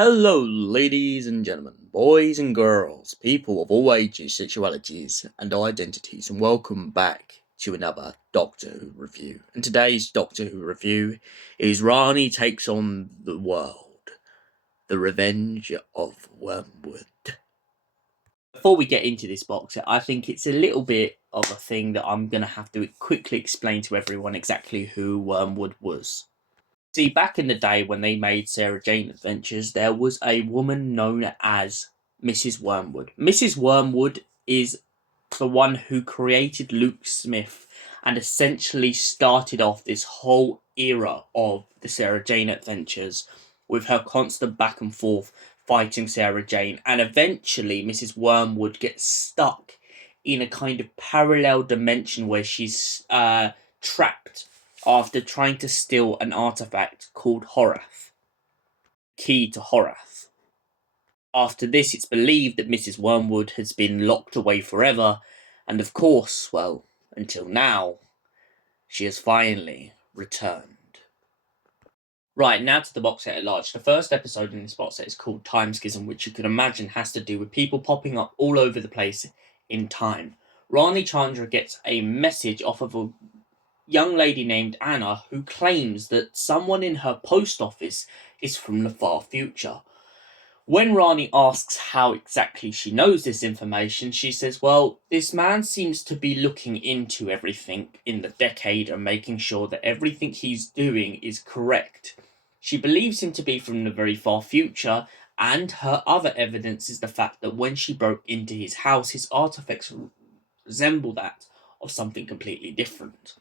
Hello, ladies and gentlemen, boys and girls, people of all ages, sexualities, and identities, and welcome back to another Doctor Who review. And today's Doctor Who review is Rani Takes on the World, The Revenge of Wormwood. Before we get into this box set, I think it's a little bit of a thing that I'm going to have to quickly explain to everyone exactly who Wormwood was. See, back in the day when they made Sarah Jane Adventures, there was a woman known as Mrs. Wormwood. Mrs. Wormwood is the one who created Luke Smith and essentially started off this whole era of the Sarah Jane Adventures with her constant back and forth fighting Sarah Jane. And eventually, Mrs. Wormwood gets stuck in a kind of parallel dimension where she's trapped after trying to steal an artifact called Horath, key to Horath. After this, it's believed that Mrs. Wormwood has been locked away forever, and of course, well, until now, she has finally returned. Right, now to the box set at large. The first episode in this box set is called Time Schism, which you can imagine has to do with people popping up all over the place in time. Rani Chandra gets a message off of a young lady named Anna who claims that someone in her post office is from the far future. When Rani asks how exactly she knows this information, she says, well, this man seems to be looking into everything in the decade and making sure that everything he's doing is correct. She believes him to be from the very far future, and her other evidence is the fact that when she broke into his house, his artifacts resemble that of something completely different.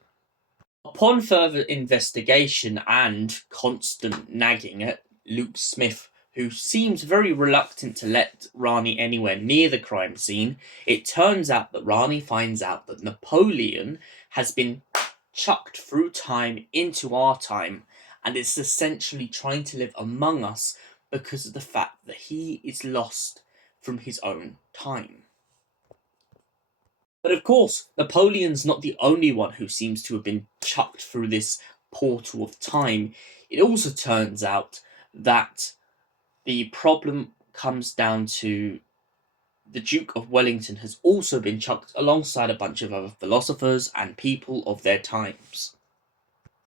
Upon further investigation and constant nagging at Luke Smith, who seems very reluctant to let Rani anywhere near the crime scene, it turns out that Rani finds out that Napoleon has been chucked through time into our time and is essentially trying to live among us because of the fact that he is lost from his own time. But of course, Napoleon's not the only one who seems to have been chucked through this portal of time. It also turns out that the problem comes down to the Duke of Wellington has also been chucked alongside a bunch of other philosophers and people of their times.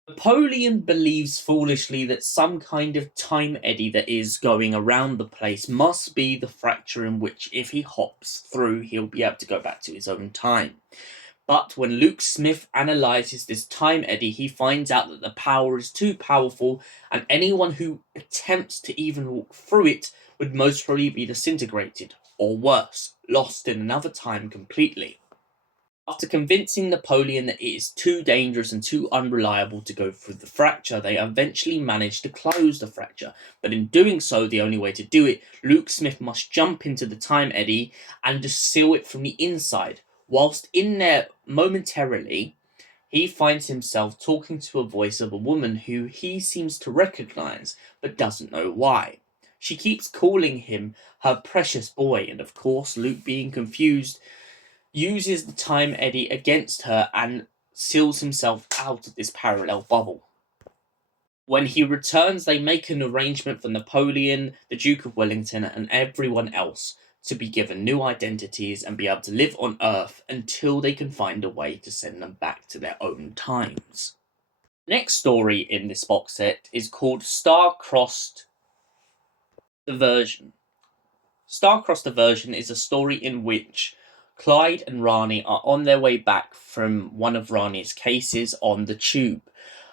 Napoleon believes foolishly that some kind of time eddy that is going around the place must be the fracture in which, if he hops through, he'll be able to go back to his own time. But when Luke Smith analyzes this time eddy, he finds out that the power is too powerful, and anyone who attempts to even walk through it would most probably be disintegrated, or worse, lost in another time completely. After convincing Napoleon that it is too dangerous and too unreliable to go through the fracture, they eventually manage to close the fracture. But in doing so, the only way to do it, Luke Smith must jump into the time eddy and just seal it from the inside. Whilst in there momentarily, he finds himself talking to a voice of a woman who he seems to recognize, but doesn't know why. She keeps calling him her precious boy, and of course, Luke, being confused, uses the time eddy against her and seals himself out of this parallel bubble. When he returns, they make an arrangement for Napoleon, the Duke of Wellington, and everyone else to be given new identities and be able to live on Earth until they can find a way to send them back to their own times. Next story in this box set is called Star-Crossed Diversion. Star-Crossed Diversion is a story in which Clyde and Rani are on their way back from one of Rani's cases on the tube.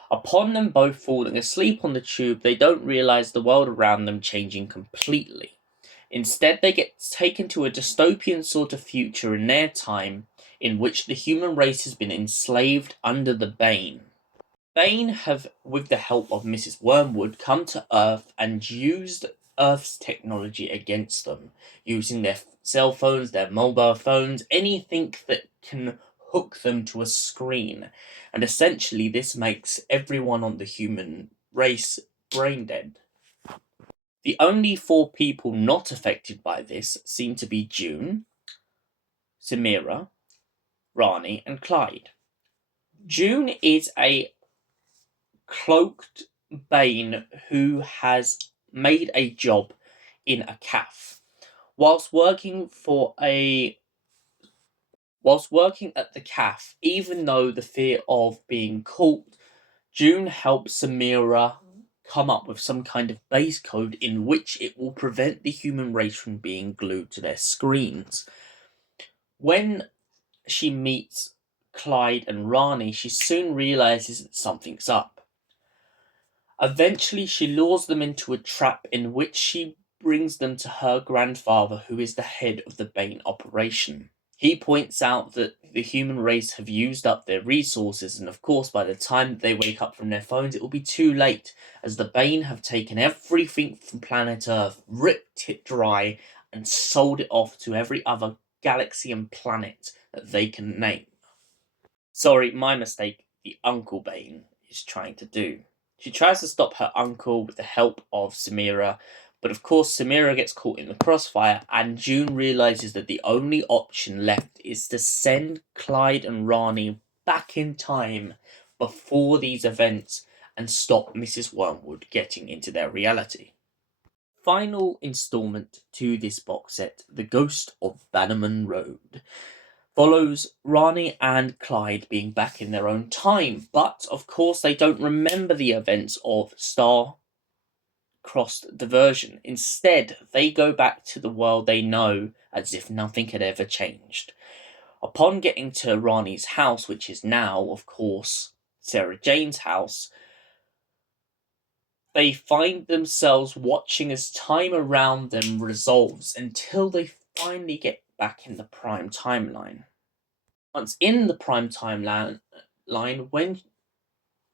Upon them both falling asleep on the tube, they don't realise the world around them changing completely. Instead, they get taken to a dystopian sort of future in their time, in which the human race has been enslaved under the Bane. Bane have, with the help of Mrs. Wormwood, come to Earth and used Earth's technology against them, using their cell phones, their mobile phones, anything that can hook them to a screen. And essentially this makes everyone on the human race brain dead. The only 4 people not affected by this seem to be June, Samira, Rani, and Clyde. June is a cloaked Bane who has made a job in a cafe. Whilst working at the cafe, even though the fear of being caught, June helps Samira come up with some kind of base code in which it will prevent the human race from being glued to their screens. When she meets Clyde and Rani, she soon realizes that something's up. Eventually, she lures them into a trap in which she brings them to her grandfather, who is the head of the Bane operation. He points out that the human race have used up their resources, and of course, by the time they wake up from their phones, it will be too late, as the Bane have taken everything from planet Earth, ripped it dry, and sold it off to every other galaxy and planet that they can name. Sorry, my mistake. The Uncle Bane is trying to do. She tries to stop her uncle with the help of Samira, but of course Samira gets caught in the crossfire, and June realizes that the only option left is to send Clyde and Rani back in time before these events and stop Mrs. Wormwood getting into their reality. Final installment to this box set, The Ghost of Bannerman Road, follows Rani and Clyde being back in their own time, but of course they don't remember the events of star-crossed diversion. Instead, they go back to the world they know as if nothing had ever changed. Upon getting to Rani's house, which is now, of course, Sarah Jane's house, they find themselves watching as time around them resolves until they finally get back in the prime timeline. Once in the prime timeline, when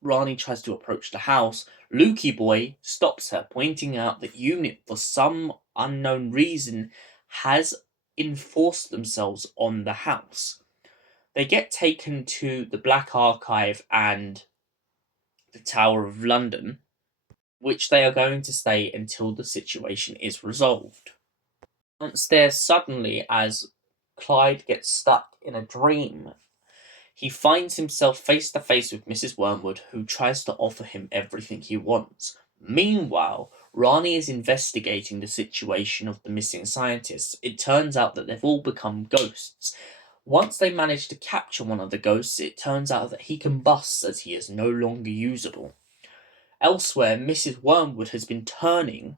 Rani tries to approach the house, Lukey Boy stops her, pointing out that UNIT, for some unknown reason, has enforced themselves on the house. They get taken to the Black Archive and the Tower of London, which they are going to stay until the situation is resolved. Once there, suddenly, as Clyde gets stuck in a dream, he finds himself face to face with Mrs. Wormwood, who tries to offer him everything he wants. Meanwhile, Rani is investigating the situation of the missing scientists. It turns out that they've all become ghosts. Once they manage to capture one of the ghosts, it turns out that he combusts as he is no longer usable. Elsewhere, Mrs. Wormwood has been turning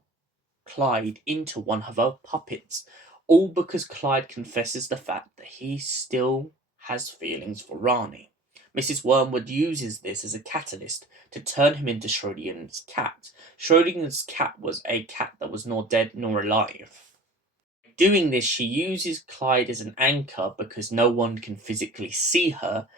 Clyde into one of her puppets, all because Clyde confesses the fact that he still has feelings for Rani. Mrs. Wormwood uses this as a catalyst to turn him into Schrodinger's cat. Schrodinger's cat was a cat that was nor dead nor alive. Doing this, she uses Clyde as an anchor because no one can physically see her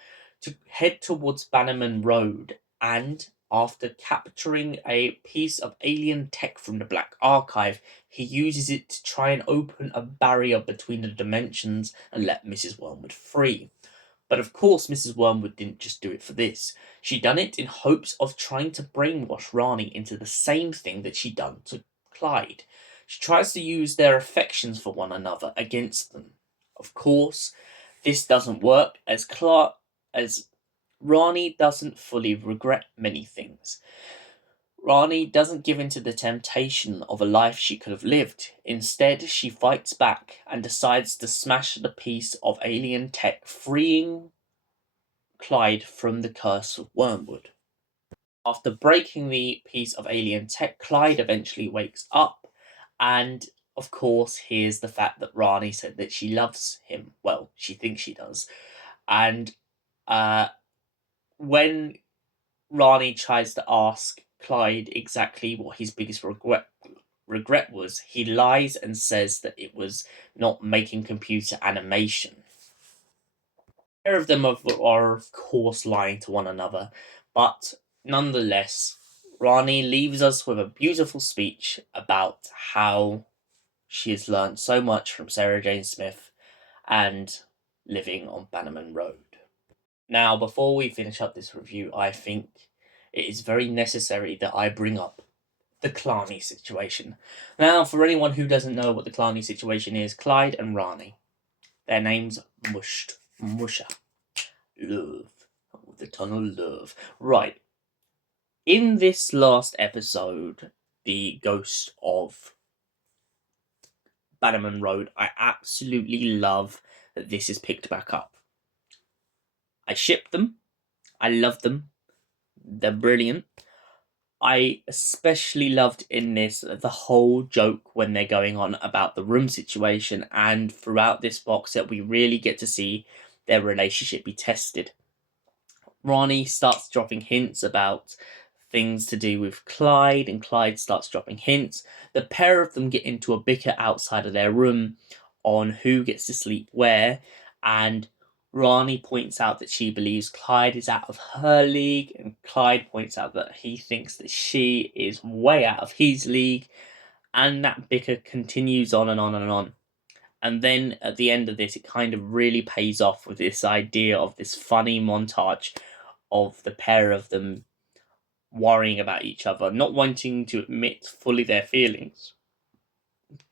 to head towards Bannerman Road, and after capturing a piece of alien tech from the Black Archive, he uses it to try and open a barrier between the dimensions and let Mrs. Wormwood free. But of course, Mrs. Wormwood didn't just do it for this. She done it in hopes of trying to brainwash Rani into the same thing that she done to Clyde. She tries to use their affections for one another against them. Of course, this doesn't work, as Rani doesn't fully regret many things. Rani doesn't give in to the temptation of a life she could have lived. Instead, she fights back and decides to smash the piece of alien tech, freeing Clyde from the curse of Wormwood. After breaking the piece of alien tech, Clyde eventually wakes up, and of course hears the fact that Rani said that she loves him. Well, she thinks she does. And when Rani tries to ask Clyde exactly what his biggest regret was, he lies and says that it was not making computer animation. Pair of them are of course lying to one another, but nonetheless, Rani leaves us with a beautiful speech about how she has learned so much from Sarah Jane Smith and living on Bannerman Road. Now, before we finish up this review, I think it is very necessary that I bring up the Clarny situation. Now, for anyone who doesn't know what the Clarny situation is, Clyde and Rani, their names mushed. Musha. Love. Oh, the tunnel love. Right. In this last episode, the Ghost of Bannerman Road. I absolutely love that this is picked back up. I ship them. I love them. They're brilliant. I especially loved in this the whole joke when they're going on about the room situation, and throughout this box set we really get to see their relationship be tested. Rani starts dropping hints about things to do with Clyde, and Clyde starts dropping hints. The pair of them get into a bicker outside of their room on who gets to sleep where, and Rani points out that she believes Clyde is out of her league, and Clyde points out that he thinks that she is way out of his league, and that bicker continues on and on and on. And then at the end of this, it kind of really pays off with this idea of this funny montage of the pair of them worrying about each other, not wanting to admit fully their feelings,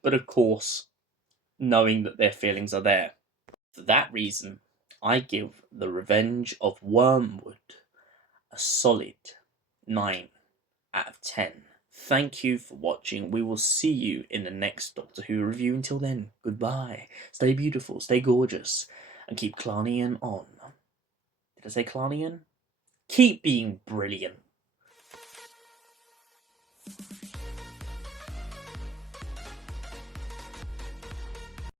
but of course, knowing that their feelings are there. For that reason, I give The Revenge of Wormwood a solid 9 out of 10. Thank you for watching. We will see you in the next Doctor Who review. Until then, goodbye. Stay beautiful, stay gorgeous, and keep Clarnian on. Did I say Clarnian? Keep being brilliant.